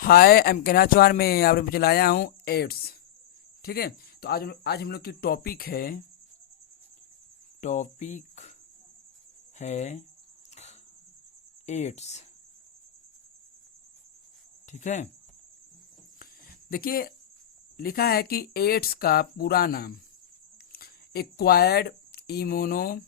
हाय M केनाचवार में आप मुझे लाया हूँ एड्स। ठीक है, तो आज हम लोग की टॉपिक है एड्स। ठीक है, देखिए लिखा है कि एड्स का पूरा नाम एक्वायर्ड इम्यूनो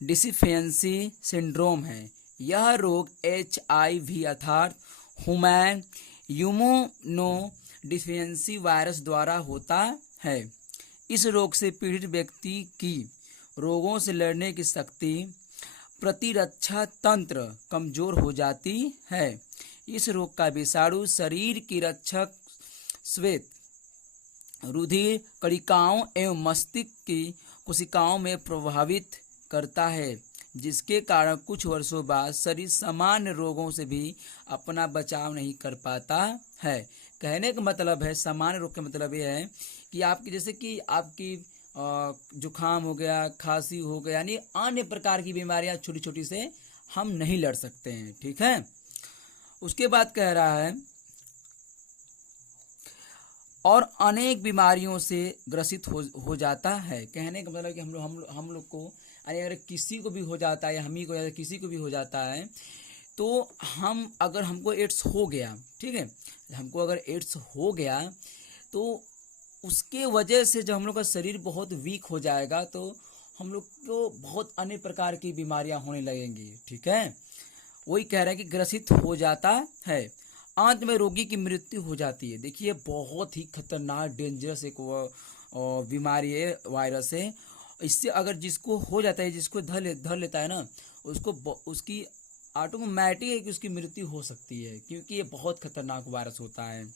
डिफिशियंसी सिंड्रोम है। यह रोग HIV अर्थात ह्यूमन इम्यूनो डिफिशियंसी वायरस द्वारा होता है। इस रोग से पीड़ित व्यक्ति की रोगों से लड़ने की शक्ति, प्रतिरक्षा तंत्र कमजोर हो जाती है। इस रोग का विषाणु शरीर की रक्षक श्वेत रुधिर कणिकाओं एवं मस्तिष्क की कोशिकाओं में प्रभावित करता है, जिसके कारण कुछ वर्षों बाद शरीर सामान्य रोगों से भी अपना बचाव नहीं कर पाता है। कहने का मतलब है, सामान्य रोग का मतलब ये है कि आपकी जैसे कि आपकी जुखाम हो गया, खांसी हो गया, यानी अन्य प्रकार की बीमारियां छोटी छोटी से हम नहीं लड़ सकते हैं। ठीक है, उसके बाद कह रहा है और अनेक बीमारियों से ग्रसित हो जाता है। कहने का मतलब कि हम लोग को अगर किसी को भी हो जाता है या हम ही को या किसी को भी हो जाता है, तो अगर हमको एड्स हो गया, ठीक है, हमको अगर एड्स हो गया तो उसके वजह से जब हम लोग का शरीर बहुत वीक हो जाएगा तो हम लोग को बहुत अन्य प्रकार की बीमारियां होने लगेंगी। ठीक है, वही कह रहा है कि ग्रसित हो जाता है, अंत में रोगी की मृत्यु हो जाती है। देखिए बहुत ही खतरनाक डेंजरस एक बीमारी है, वायरस है। इससे अगर जिसको हो जाता है, जिसको धर लेता है ना, उसकी ऑटोमेटिक है कि उसकी मृत्यु हो सकती है, क्योंकि ये बहुत खतरनाक वायरस होता है।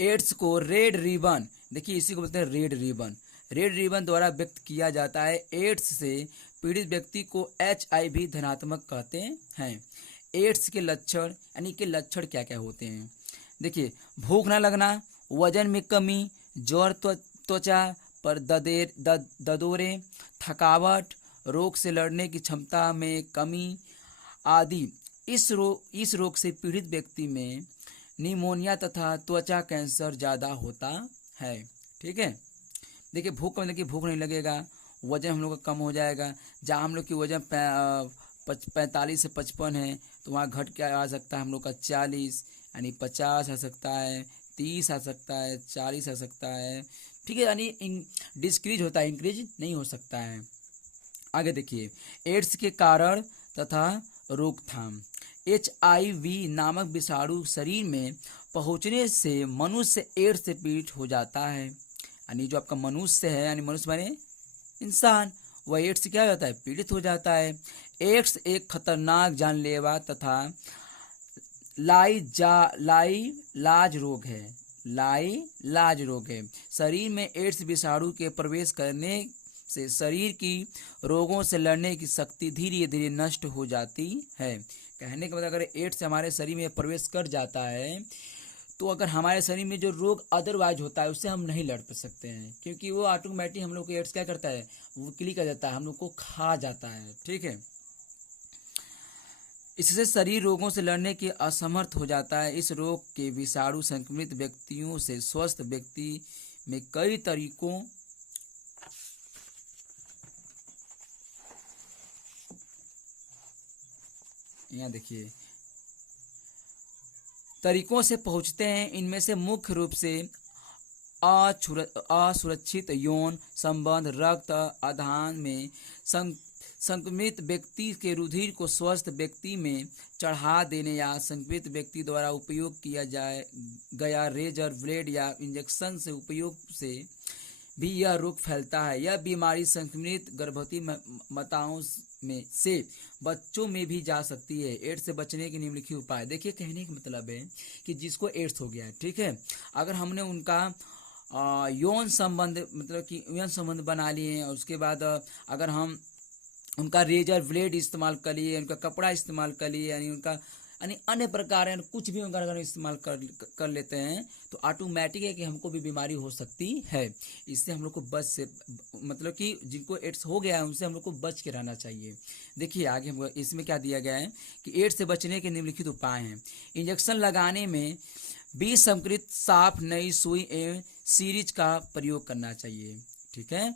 एड्स को रेड रिबन, देखिए इसी को बोलते हैं रेड रिबन द्वारा व्यक्त किया जाता है। एड्स से पीड़ित व्यक्ति को HIV धनात्मक कहते हैं। एड्स के लक्षण यानी कि लक्षण क्या क्या होते हैं, देखिए भूख न लगना, वजन में कमी, ज्वर, त्वचा पर ददोरे, थकावट, रोग से लड़ने की क्षमता में कमी आदि। इस रोग से पीड़ित व्यक्ति में निमोनिया तथा त्वचा कैंसर ज़्यादा होता है। ठीक है, देखिए भूख मतलब कि भूख नहीं लगेगा, वजन हम लोग का कम हो जाएगा। जहाँ हम लोग की वजन 45 से 55 है, तो वहाँ घट के आ सकता है हम लोग का 40, यानी 50 आ सकता है, 30 आ सकता है, 40 आ सकता है। ठीक है, यानी डिस्क्रीज होता है, इंक्रीज नहीं हो सकता है। आगे देखिए एड्स के कारण तथा रोकथाम। HIV नामक विषाणु शरीर में पहुंचने से मनुष्य एड्स से पीड़ित हो जाता है। यानी जो आपका मनुष्य है, यानी मनुष्य माने इंसान, वह एड्स से क्या हो जाता है, पीड़ित हो जाता है। एड्स एक खतरनाक जानलेवा तथा लाइलाज रोग है। शरीर में एड्स विषाणु के प्रवेश करने से शरीर की रोगों से लड़ने की शक्ति धीरे धीरे नष्ट हो जाती है। कहने का मतलब अगर एड्स हमारे शरीर में प्रवेश कर जाता है, तो अगर हमारे शरीर में जो रोग अदरवाइज होता है उससे हम नहीं लड़ सकते हैं, क्योंकि वो ऑटोमेटिक हम लोग को एड्स क्या करता है, वो क्लिक कर जाता है, हम लोग को खा जाता है। ठीक है, इससे शरीर रोगों से लड़ने के असमर्थ हो जाता है। इस रोग के विषाणु संक्रमित व्यक्तियों से स्वस्थ व्यक्ति में कई तरीकों यहाँ देखिए तरीकों से पहुंचते हैं। इनमें से मुख्य रूप से असुरक्षित यौन संबंध, रक्त आधान में संक्रमित व्यक्ति के रुधिर को स्वस्थ व्यक्ति में चढ़ा देने या संक्रमित व्यक्ति द्वारा उपयोग किया गया रेजर ब्लेड या इंजेक्शन से उपयोग से भी यह रोग फैलता है। यह बीमारी संक्रमित गर्भवती माताओं में से बच्चों में भी जा सकती है। एड्स से बचने के निम्नलिखित उपाय। देखिए कहने का मतलब है कि जिसको एड्स हो गया है, ठीक है, अगर हमने उनका यौन संबंध मतलब कि यौन संबंध बना लिए हैं, और उसके बाद अगर हम उनका रेजर ब्लेड इस्तेमाल कर लिए, उनका कपड़ा इस्तेमाल कर लिए, यानी अन्य प्रकार है कुछ भी अगर इस्तेमाल कर लेते हैं, तो ऑटोमेटिक है कि हमको भी बीमारी हो सकती है। इससे हम लोग को मतलब कि जिनको एड्स हो गया है उनसे हम लोग को बच के रहना चाहिए। देखिए आगे हम इसमें क्या दिया गया है कि एड्स से बचने के निम्नलिखित उपाय हैं। इंजेक्शन लगाने में विसंकृत साफ नई सुई एवं सीरीज का प्रयोग करना चाहिए। ठीक है।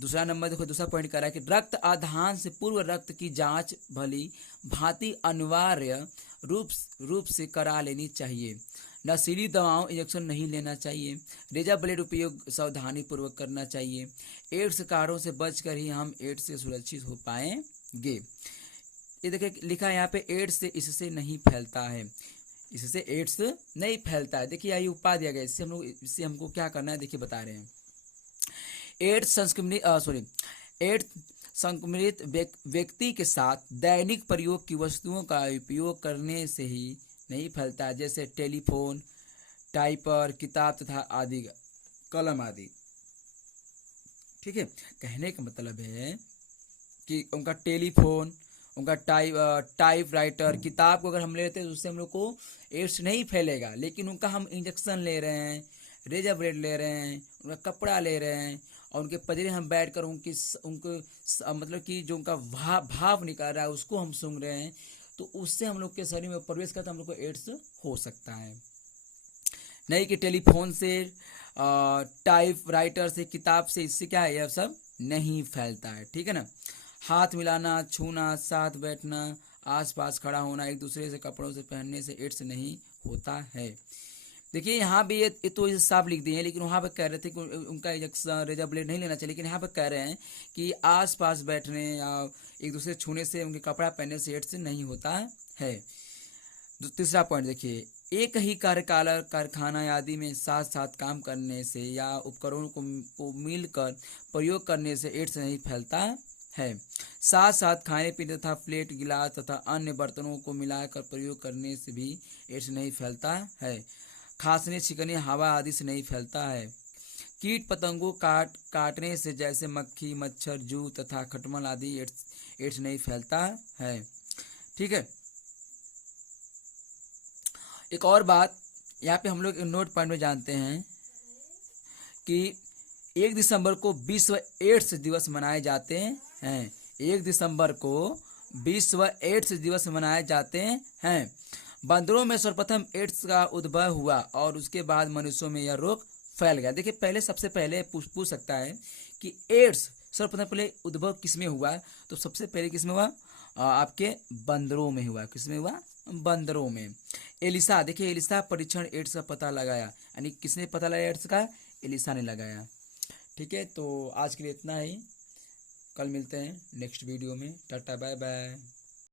दूसरा नंबर देखो, दूसरा पॉइंट कह रहा है कि रक्त आधान से पूर्व रक्त की जांच भली भांति अनिवार्य रूप से करा लेनी चाहिए। नशीली दवाओं इंजेक्शन नहीं लेना चाहिए। रेजा ब्लेड उपयोग सावधानी पूर्वक करना चाहिए। एड्स कारणों से बचकर ही हम एड्स से सुरक्षित हो पाएंगे। ये देखिए लिखा है यहाँ पे, एड्स से इससे नहीं फैलता है, इससे एड्स नहीं फैलता है। देखिए ये उपाय दिया गया, इससे हमको क्या करना है देखिए बता रहे हैं। एड्स संक्रमित व्यक्ति के साथ दैनिक प्रयोग की वस्तुओं का उपयोग करने से ही नहीं फैलता है, जैसे टेलीफोन, टाइपर, किताब तथा आदि कलम आदि। ठीक है। कहने का मतलब है कि उनका टेलीफोन, उनका टाइप राइटर, किताब को अगर हम लेते हैं तो उससे हम लोग को एड्स नहीं फैलेगा। लेकिन उनका हम इंजेक्शन ले रहे हैं, रेजर ब्लेड ले रहे हैं, उनका कपड़ा ले रहे हैं और उनके पजरे हम बैठकर उनको मतलब कि जो उनका भाव निकाल रहा है उसको हम सूंघ रहे हैं, तो उससे हम लोग के शरीर में प्रवेश करता हम लोग को एड्स हो सकता है। नहीं कि टेलीफोन से, टाइप राइटर से, किताब से, इससे क्या है यह सब नहीं फैलता है। ठीक है ना। हाथ मिलाना, छूना, साथ बैठना, आसपास खड़ा होना, एक दूसरे से कपड़ों से पहनने से एड्स नहीं होता है। देखिए यहाँ भी ये तो साफ लिख दिए हैं, लेकिन वहाँ पर कह रहे थे कि उनका इंजेक्शन रेजर ब्लेड नहीं लेना चाहिए, लेकिन यहाँ पर कह रहे हैं कि आसपास बैठने या एक दूसरे छूने से, उनके कपड़ा पहनने से एड्स नहीं होता है। तीसरा पॉइंट देखिए, एक ही कारखाना आदि में साथ साथ काम करने से या उपकरणों को मिलकर प्रयोग करने से एड्स नहीं फैलता है। साथ साथ खाने पीने तथा प्लेट, गिलास तथा अन्य बर्तनों को मिलाकर प्रयोग करने से भी एड्स नहीं फैलता है। खांसने, छींकने, हवा आदि से नहीं फैलता है। कीट पतंगों काटने से, जैसे मक्खी, मच्छर, जू तथा खटमल आदि, एड्स नहीं फैलता है। ठीक है। एक और बात यहाँ पे हम लोग नोट पॉइंट में जानते हैं कि 1 दिसंबर को विश्व एड्स दिवस मनाए जाते हैं। 1 दिसंबर को विश्व एड्स दिवस मनाए जाते हैं। बंदरों में सर्वप्रथम एड्स का उद्भव हुआ और उसके बाद मनुष्यों में यह रोग फैल गया। देखिए पहले, सबसे पहले पूछ सकता है कि एड्स सर्वप्रथम पहले उद्भव किसमें हुआ, तो सबसे पहले किसमें हुआ, आपके बंदरों में हुआ। किसमें हुआ, बंदरों में। एलिसा, देखिए एलिसा परीक्षण एड्स का पता लगाया, यानी किसने पता लगाया एड्स का, एलिसा ने लगाया। ठीक है। तो आज के लिए इतना ही, कल मिलते हैं नेक्स्ट वीडियो में। Tata bye bye.